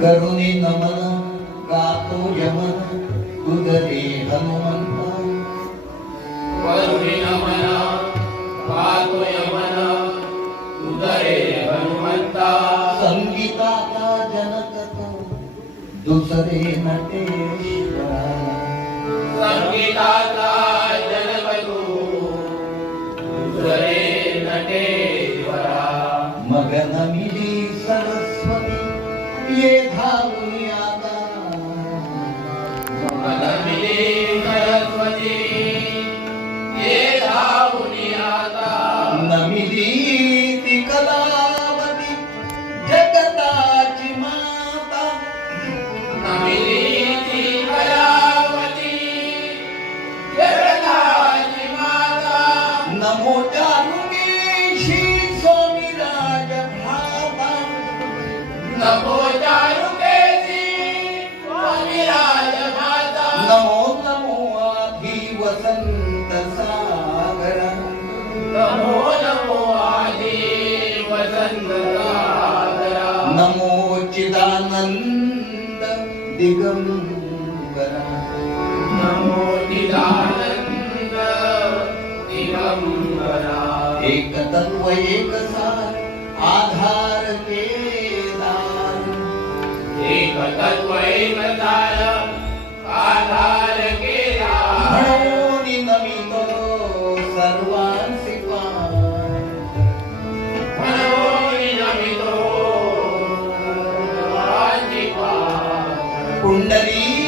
करुणी नमन गातो यमन तुझे हनुमंता करुणी नमन पाहतो यमन उदरे हनुमंता संगीताचा जनक तो दुसरे नटेश्वरा संगीताचा जनकतू दुसरे नटेश्वरा मग नमिली सरस्वती ये धावून आता. मनमिली सरस्वती ये धावुनी आता. नमिली ती कलावती जगताची माता. नमिली ती कलावती जगदाची माता. नमो चारुकेशी स्वामी राजभाता. नमो वसंत सागरा नमो नमो आदि वसंत सागरा नमो चिदानंद दिगंबरा नमो चिदानंद दिगंबरा एक तत्व एक सार आधार ಕುಂಡಲೀ